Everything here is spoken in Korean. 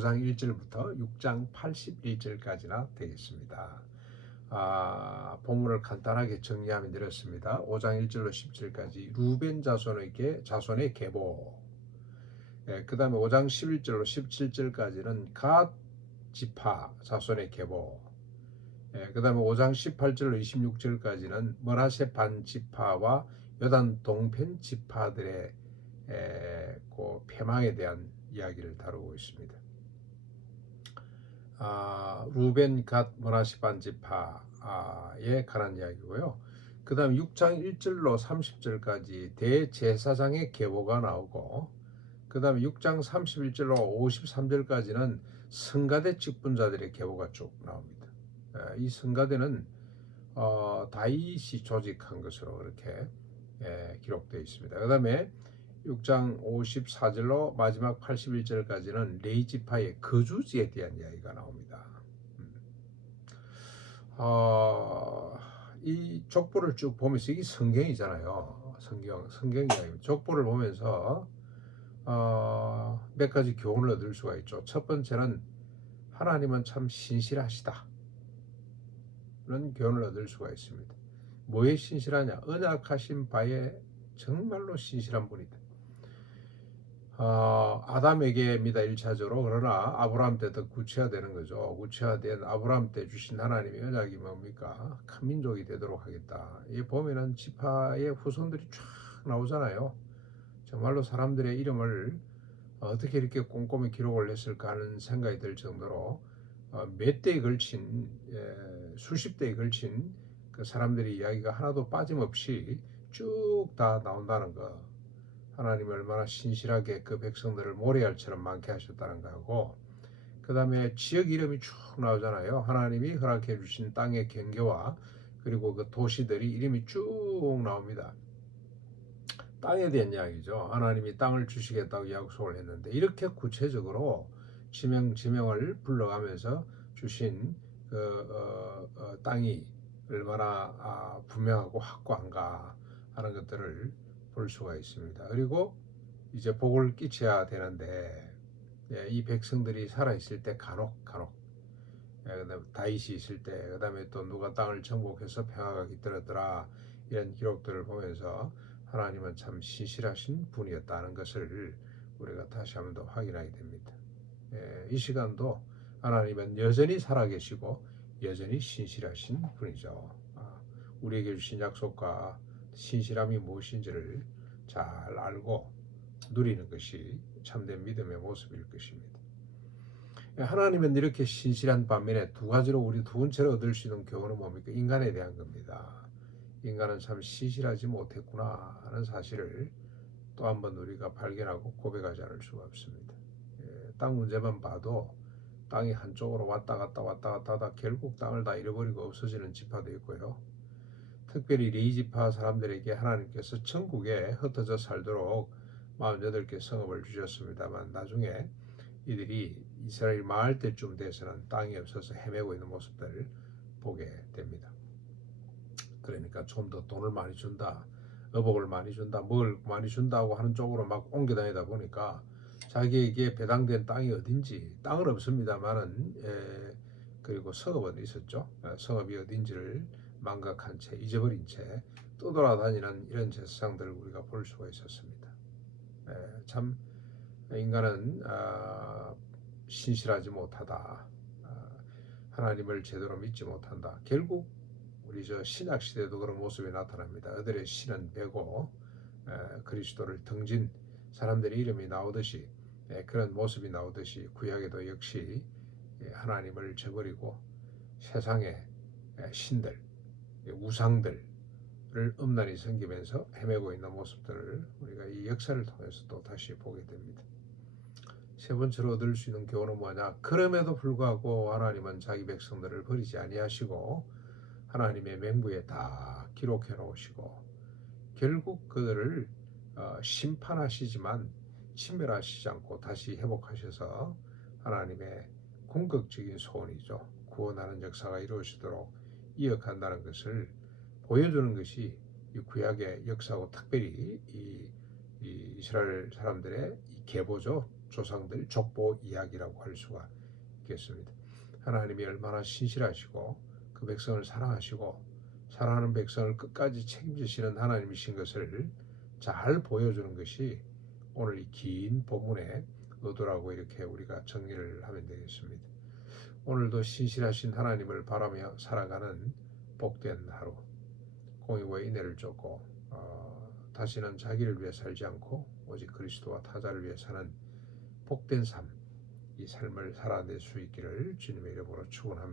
5장 1절부터 6장 81절까지나 되겠습니다. 본문을 간단하게 정리하면 이렇습니다. 5장 1절로 10절까지 루벤 자손의 계보, 그 다음에 5장 11절로 17절까지는 갓 지파 자손의 계보, 그 다음에 5장 18절로 26절까지는 므낫세 반 지파와 요단 동편 지파들의 그 패망에 대한 이야기를 다루고 있습니다. 루벤 갓 므낫세 반 지파에 관한 이야기고요. 그 다음 6장 1절로 30절까지 대제사장의 계보가 나오고, 그 다음에 6장 31절로 53절까지는 성가대 직분자들의 계보가 쭉 나옵니다. 이 성가대는 다윗이 조직한 것으로 그렇게 기록되어 있습니다. 그 다음에 6장 54절로 마지막 81절까지는 레위 지파의 거주지에 대한 이야기가 나옵니다. 이 족보를 쭉 보면서, 이게 성경이잖아요. 성경 이야기입니다. 족보를 보면서 몇 가지 교훈을 얻을 수가 있죠. 첫 번째는 하나님은 참 신실하시다, 그런 교훈을 얻을 수가 있습니다. 뭐에 신실하냐? 언약하신 바에 정말로 신실한 분이다. 아담에게입니다, 1차적으로. 그러나 아브라함 때 더 구체화되는 거죠. 구체화된 아브라함 때 주신 하나님의 언약이 뭡니까? 큰 민족이 되도록 하겠다. 이 보면은 지파의 후손들이 쫙 나오잖아요. 정말로 사람들의 이름을 어떻게 이렇게 꼼꼼히 기록을 했을까 하는 생각이 들 정도로 몇 대에 걸친, 수십 대에 걸친 그 사람들의 이야기가 하나도 빠짐없이 쭉 다 나온다는 거. 하나님이 얼마나 신실하게 그 백성들을 모래알처럼 많게 하셨다는 거하고, 그 다음에 지역 이름이 쭉 나오잖아요. 하나님이 허락해 주신 땅의 경계와 그리고 그 도시들이 이름이 쭉 나옵니다. 땅에 대한 이야기죠. 하나님이 땅을 주시겠다고 약속을 했는데, 이렇게 구체적으로 지명을 불러가면서 주신 땅이 얼마나 분명하고 확고한가 하는 것들을 볼 수가 있습니다. 그리고 이제 복을 끼쳐야 되는데, 이 백성들이 살아있을 때 간혹 그다음에 다윗이 있을 때, 그다음에 또 누가 땅을 정복해서 평화가 깃들었더라, 이런 기록들을 보면서 하나님은 참 신실하신 분이었다는 것을 우리가 다시 한번 더 확인하게 됩니다. 이 시간도 하나님은 여전히 살아계시고 여전히 신실하신 분이죠. 우리에게 주신 약속과 신실함이 무엇인지를 잘 알고 누리는 것이 참된 믿음의 모습일 것입니다. 하나님은 이렇게 신실한 반면에 두 가지로, 우리 두 번째로 얻을 수 있는 교훈은 뭡니까? 인간에 대한 겁니다. 인간은 참 신실하지 못했구나 하는 사실을 또 한 번 우리가 발견하고 고백하지 않을 수가 없습니다. 땅 문제만 봐도 땅이 한쪽으로 왔다 갔다 하다 결국 땅을 다 잃어버리고 없어지는 지파도 있고요. 특별히 레위 지파 사람들에게 하나님께서 천국에 흩어져 살도록 48개 성읍을 주셨습니다만, 나중에 이들이 이스라엘 망할 때쯤 돼서는 땅이 없어서 헤매고 있는 모습들을 보게 됩니다. 그러니까 좀 더 돈을 많이 준다, 의복을 많이 준다, 뭘 많이 준다고 하는 쪽으로 막 옮겨 다니다 보니까 자기에게 배당된 땅이 어딘지, 땅은 없습니다만은, 그리고 성읍은 있었죠. 성읍이 어딘지를 망각한 채, 잊어버린 채 떠돌아다니는 이런 세상들을 우리가 볼 수가 있었습니다. 참 인간은 신실하지 못하다, 하나님을 제대로 믿지 못한다. 결국 우리 신약 시대도 그런 모습이 나타납니다. 그들의 신은 배고 그리스도를 등진 사람들의 이름이 나오듯이, 그런 모습이 나오듯이 구약에도 역시 하나님을 저버리고 세상의 신들, 우상들을 음란히 섬기면서 헤매고 있는 모습들을 우리가 이 역사를 통해서 또 다시 보게 됩니다. 세 번째로 얻을 수 있는 교훈은 뭐냐? 그럼에도 불구하고 하나님은 자기 백성들을 버리지 아니하시고 하나님의 맹부에 다 기록해 놓으시고 결국 그들을 심판하시지만 진멸하시지 않고 다시 회복하셔서 하나님의 궁극적인 소원이죠. 구원하는 역사가 이루어지도록 이어간다는 것을 보여주는 것이 이 구약의 역사고, 특별히 이 이스라엘 사람들의 이 계보죠. 조상들 족보 이야기라고 할 수가 있겠습니다. 하나님이 얼마나 신실하시고 그 백성을 사랑하시고 사랑하는 백성을 끝까지 책임지시는 하나님이신 것을 잘 보여주는 것이 오늘 이 긴 본문의 의도라고 이렇게 우리가 정리를 하면 되겠습니다. 오늘도 신실하신 하나님을 바라며 살아가는 복된 하루, 공의와 인애를 쫓고 다시는 자기를 위해 살지 않고 오직 그리스도와 타자를 위해 사는 복된 삶, 이 삶을 살아낼 수 있기를 주님의 이름으로 축원합니다.